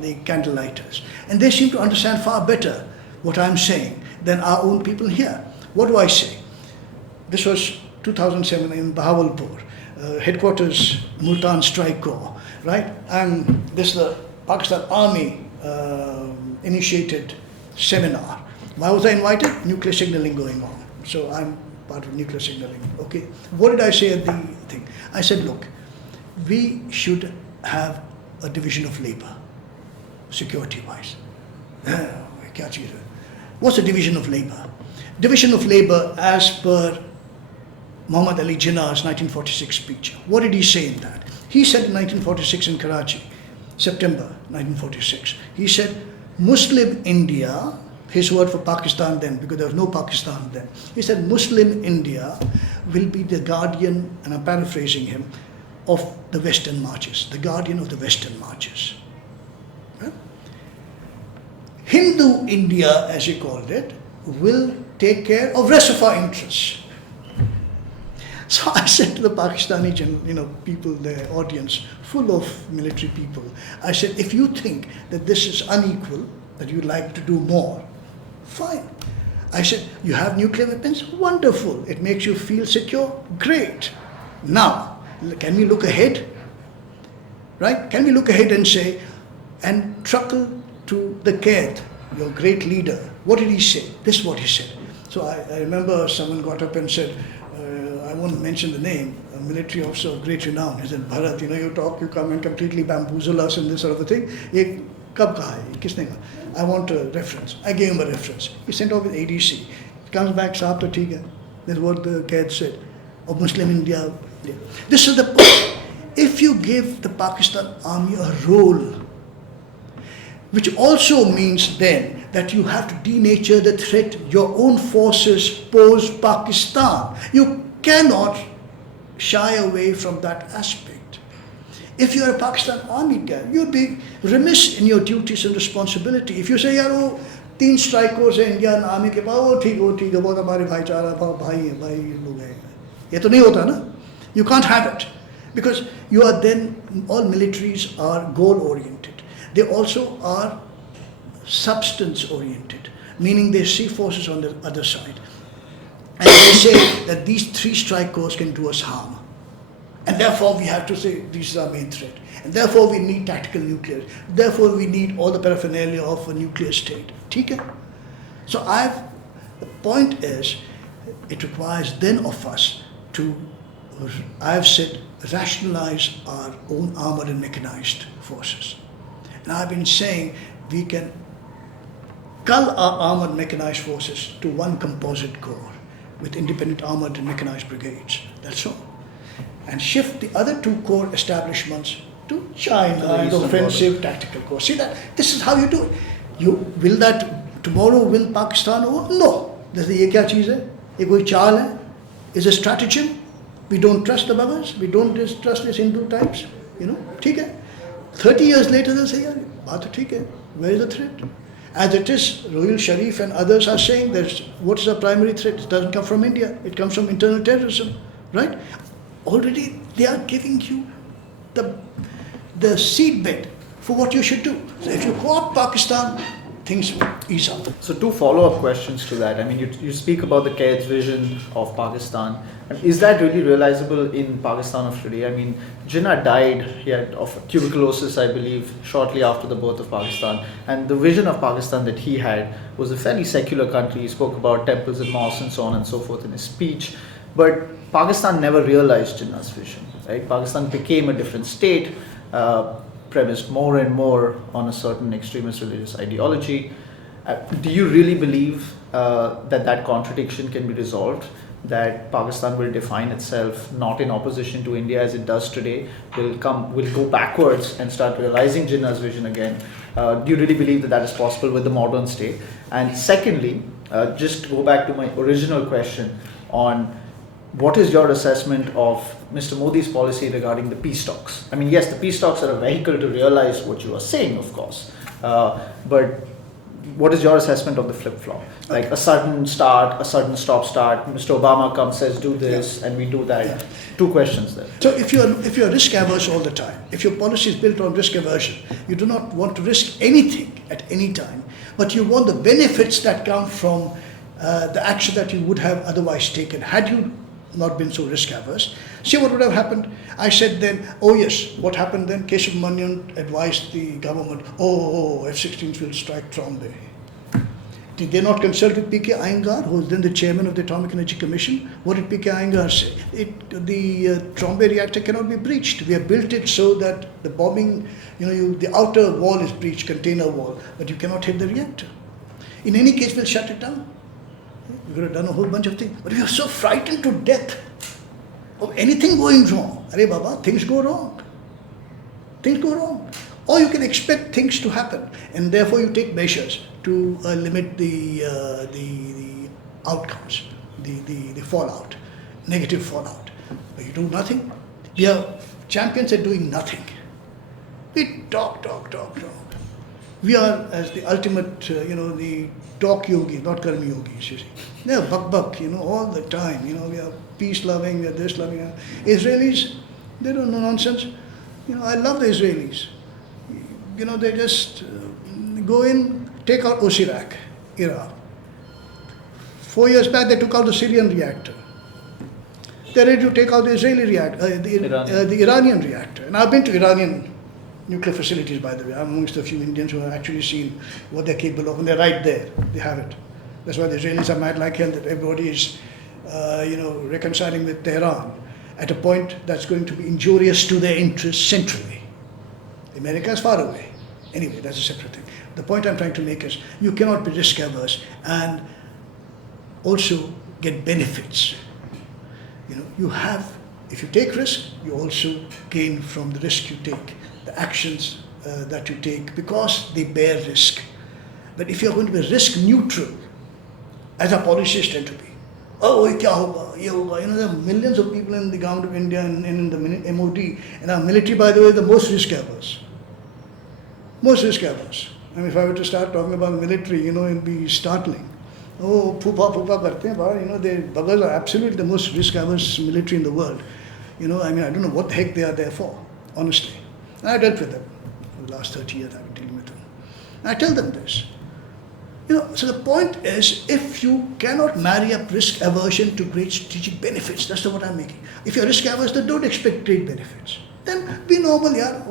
the candlelighters. And they seem to understand far better what I'm saying than our own people here. What do I say? This was 2007 in Bahawalpur, headquarters Multan Strike Corps, right? And this is the Pakistan Army initiated seminar. Why was I invited? Nuclear signaling going on. So I'm part of nuclear signaling. Okay. What did I say at the thing? I said, look, we should have a division of labor, security-wise. What's a division of labor? Division of labor as per Muhammad Ali Jinnah's 1946 speech. What did he say in that? He said in 1946 in Karachi, September 1946, he said, Muslim India, his word for Pakistan then, because there was no Pakistan then, he said Muslim India will be the guardian, and I'm paraphrasing him, of the Western marches, the guardian of the Western marches. Right? Hindu India, as he called it, will take care of rest of our interests. So I said to the Pakistani people, the audience, full of military people, I said, if you think that this is unequal, that you'd like to do more, fine. I said, you have nuclear weapons? Wonderful. It makes you feel secure? Great. Now, can we look ahead? Right? Can we look ahead and say, and truckle to the Qaid, your great leader? What did he say? This is what he said. So I remember someone got up and said, I won't mention the name, a military officer of great renown. He said, Bharat, you come and completely bamboozle us and this sort of a thing. Kab kaha hai? Kisne kaha? I want a reference. I gave him a reference. He sent off with ADC. He comes back, saab to theek hai. That's what the Qaid said. Of Muslim India. This is the point. If you give the Pakistan army a role, which also means then that you have to denature the threat your own forces pose Pakistan. You cannot shy away from that aspect. If you are a Pakistan army guy, you'd be remiss in your duties and responsibility. If you say, yaar, 3 strike corps hai Indian army ke paas, oh, theek hai, bahut hamare bhaichara, bhai log hai. Ye to nahi hota na. You can't have it. Because you are then, all militaries are goal-oriented. They also are substance-oriented, meaning they see forces on the other side. And they say that these 3 strike corps can do us harm. And therefore we have to say this is our main threat. And therefore we need tactical nuclear. Therefore we need all the paraphernalia of a nuclear state. Okay? So the point is, it requires then of us to, I've said, rationalize our own armored and mechanized forces. And I've been saying we can cull our armored mechanized forces to one composite corps with independent armored and mechanized brigades. That's all. And shift the other 2 corps establishments to China and offensive tactical corps. See that? This is how you do it. Will that tomorrow win Pakistan over? No. Ye kya cheez hai? Ye koi chaal hai? Is a stratagem? We don't trust the Babas. We don't trust these Hindu types. ठीक है. 30 years later they'll say, yeah, baat to theek hai. Where is the threat? As it is, Rohil Sharif and others are saying that what is the primary threat? It doesn't come from India. It comes from internal terrorism, right? Already they are giving you the seedbed for what you should do. So if you co-opt Pakistan, things ease up. So 2 follow-up questions to that. I mean, you speak about the Qaid's vision of Pakistan. Is that really realizable in Pakistan of today? I mean, Jinnah died of tuberculosis, I believe, shortly after the birth of Pakistan. And the vision of Pakistan that he had was a fairly secular country. He spoke about temples and mosques and so on and so forth in his speech. But Pakistan never realized Jinnah's vision. Right? Pakistan became a different state, premised more and more on a certain extremist religious ideology. Do you really believe that contradiction can be resolved? That Pakistan will define itself not in opposition to India as it does today, will go backwards and start realizing Jinnah's vision again. Do you really believe that is possible with the modern state? And secondly, just go back to my original question on what is your assessment of Mr. Modi's policy regarding the peace talks? I mean, yes, the peace talks are a vehicle to realize what you are saying, of course, but what is your assessment of the flip-flop? Like a sudden start, a sudden stop-start. Mr. Obama comes, says do this, and we do that. Yeah. Two questions there. So if you're risk averse all the time, if your policy is built on risk aversion, you do not want to risk anything at any time, but you want the benefits that come from the action that you would have otherwise taken had you not been so risk averse. See what would have happened? I said then, oh yes, what happened then? Keshav Manian advised the government, F-16s will strike Trombay. Did they not consult with P.K. Iyengar, who was then the chairman of the Atomic Energy Commission? What did P.K. Iyengar say? The Trombay reactor cannot be breached. We have built it so that the bombing, the outer wall is breached, container wall, but you cannot hit the reactor. In any case, we'll shut it down. We could have done a whole bunch of things. But we are so frightened to death of anything going wrong. Arey Baba, things go wrong. Things go wrong. Or you can expect things to happen, and therefore you take measures to limit the outcomes, the fallout, negative fallout. But you do nothing. We are champions at doing nothing. We talk. We are as the ultimate, the talk yogis, not karma yogis, you see. They are buck, all the time. We are peace-loving, we are this-loving. Israelis, they don't know nonsense. I love the Israelis. They just go in, take out Osirak, Iraq. 4 years back, they took out the Syrian reactor. They're ready to take out the Israeli reactor, the Iranian reactor. And I've been to Iranian nuclear facilities, by the way. I'm amongst a few Indians who have actually seen what they're capable of, and they're right there. They have it. That's why the Israelis are mad like hell, that everybody is, reconciling with Tehran at a point that's going to be injurious to their interests centrally. America is far away. Anyway, that's a separate thing. The point I'm trying to make is you cannot be risk averse and also get benefits. If you take risk, you also gain from the risk you take, the actions that you take, because they bear risk. But if you're going to be risk neutral, as our policies tend to be, kya hoga, ye hoga. There are millions of people in the government of India and in the MOD, and our military, by the way, is the most risk averse. Most risk averse. If I were to start talking about military, it'd be startling. Poopa karte hain, the buggers are absolutely the most risk averse military in the world. I don't know what the heck they are there for, honestly. And I dealt with them. For the last 30 years, I've been dealing with them. And I tell them this. So the point is, if you cannot marry up risk aversion to great strategic benefits, that's the point I'm making. If you're risk averse, then don't expect great benefits. Then be normal, yaar.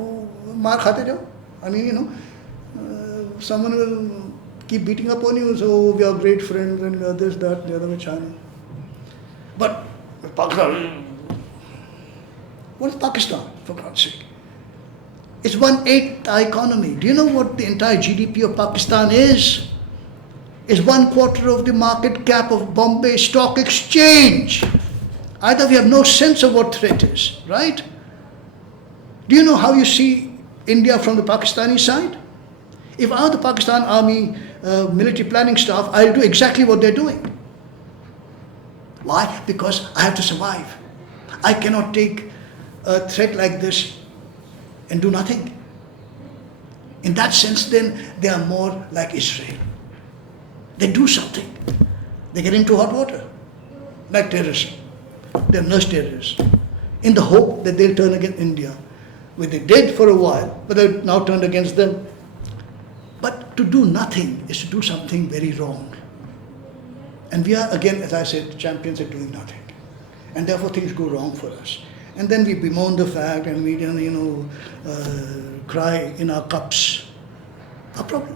Maar khate jao. Someone will keep beating up on you and say, we are great friends and we are this, that, the other with China. But Pakistan, what is Pakistan, for God's sake? It's 1/8 economy. Do you know what the entire GDP of Pakistan is? It's 1/4 of the market cap of Bombay Stock Exchange. Either we have no sense of what threat is, right? Do you know how you see India from the Pakistani side? If I were the Pakistan Army military planning staff, I'll do exactly what they're doing. Why? Because I have to survive. I cannot take a threat like this and do nothing. In that sense, then, they are more like Israel. They do something. They get into hot water, like terrorism. They nurse terrorists in the hope that they'll turn against India, which they did for a while, but they've now turned against them. But to do nothing is to do something very wrong. And we are, again, as I said, champions at doing nothing. And therefore things go wrong for us. And then we bemoan the fact and we, cry in our cups. A problem.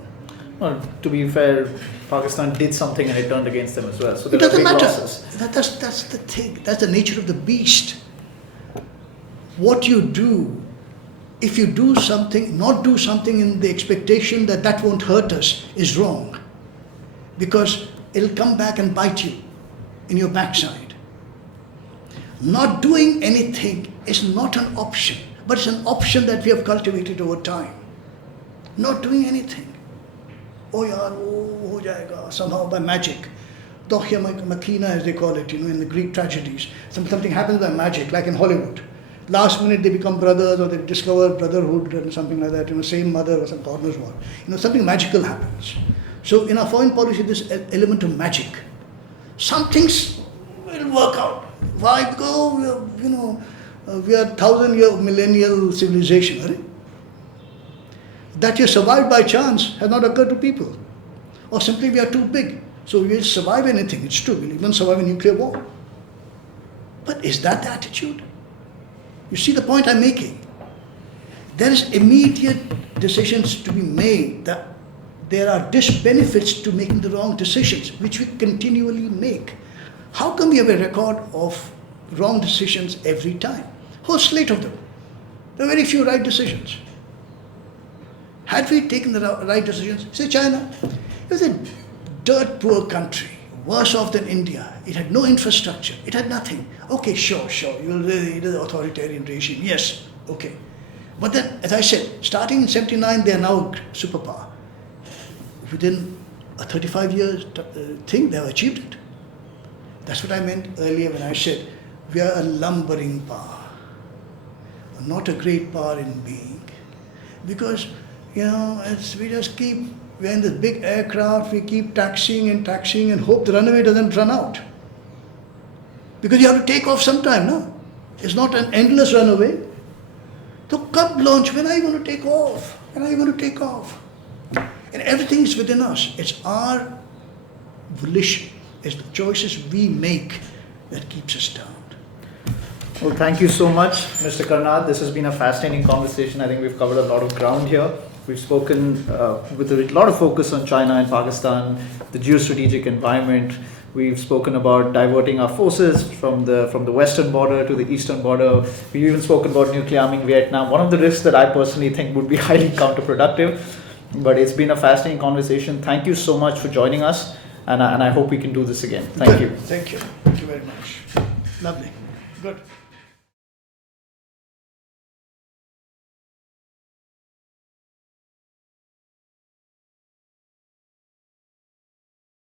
Well, to be fair, Pakistan did something and it turned against them as well. So it doesn't matter. Losses. That's the thing. That's the nature of the beast. What you do, if you do something, not do something in the expectation that that won't hurt us, is wrong. Because it'll come back and bite you in your backside. Not doing anything is not an option, but it's an option that we have cultivated over time. Not doing anything. Ho jayega, somehow by magic. Dokhya makina, as they call it, in the Greek tragedies. Something happens by magic, like in Hollywood. Last minute they become brothers, or they discover brotherhood and something like that, same mother or some corners war. Something magical happens. So in our foreign policy, this element of magic. Some things will work out. Why? Because we are 1,000-year millennial civilization. Right? That you survived by chance has not occurred to people. Or simply we are too big. So we will survive anything. It's true. We'll even survive a nuclear war. But is that the attitude? You see the point I'm making? There is immediate decisions to be made that there are disbenefits to making the wrong decisions, which we continually make. How come we have a record of wrong decisions every time? Whole slate of them. There are very few right decisions. Had we taken the right decisions, say China, it was a dirt poor country, worse off than India. It had no infrastructure. It had nothing. Okay, sure. It is an authoritarian regime. Yes, okay. But then, as I said, starting in 79, they are now a superpower. Within a 35-year thing, they have achieved it. That's what I meant earlier when I said we are a lumbering power, not a great power in being. Because, we just keep, we're in this big aircraft, we keep taxiing and hope the runway doesn't run out. Because you have to take off sometime, no? It's not an endless runaway. So come launch, when are you going to take off? And everything is within us. It's our volition. It's the choices we make that keeps us down. Well, thank you so much, Mr. Karnad. This has been a fascinating conversation. I think we've covered a lot of ground here. We've spoken with a lot of focus on China and Pakistan, the geostrategic environment. We've spoken about diverting our forces from the western border to the eastern border. We've even spoken about nuclear arming Vietnam. One of the risks that I personally think would be highly counterproductive. But it's been a fascinating conversation. Thank you so much for joining us, and I hope we can do this again. Thank you. Thank you very much. Lovely. Good.